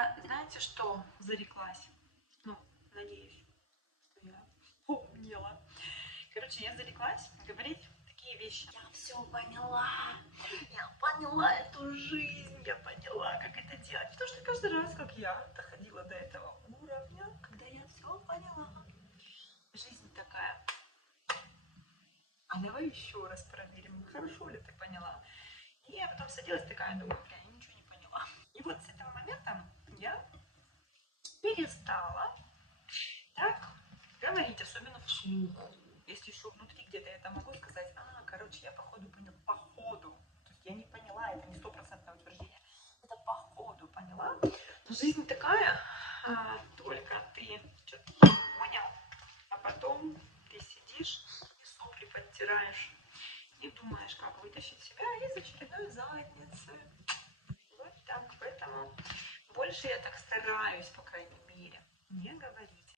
Я, знаете, что зареклась? Ну, надеюсь, что я помнила. Короче, я зареклась говорить такие вещи. Я все поняла. Я поняла эту жизнь. Я поняла, как это делать. Потому что каждый раз, как я доходила до этого уровня, когда я все поняла, жизнь такая. А давай еще раз проверим, хорошо ли ты поняла. И я потом садилась такая, думаю, бля, я ничего не поняла. И вот с этого момента я перестала так говорить, особенно вслух. Если еще внутри где-то я это могу сказать, короче, я походу поняла, походу. То есть я не поняла, это не стопроцентное утверждение. Это походу поняла. Но жизнь такая, только ты что-то понял, а потом ты сидишь и сопли подтираешь и думаешь, как вытащить себя из очередной задницы. Вот так, поэтому больше я так стараюсь, по крайней мере, не говорить.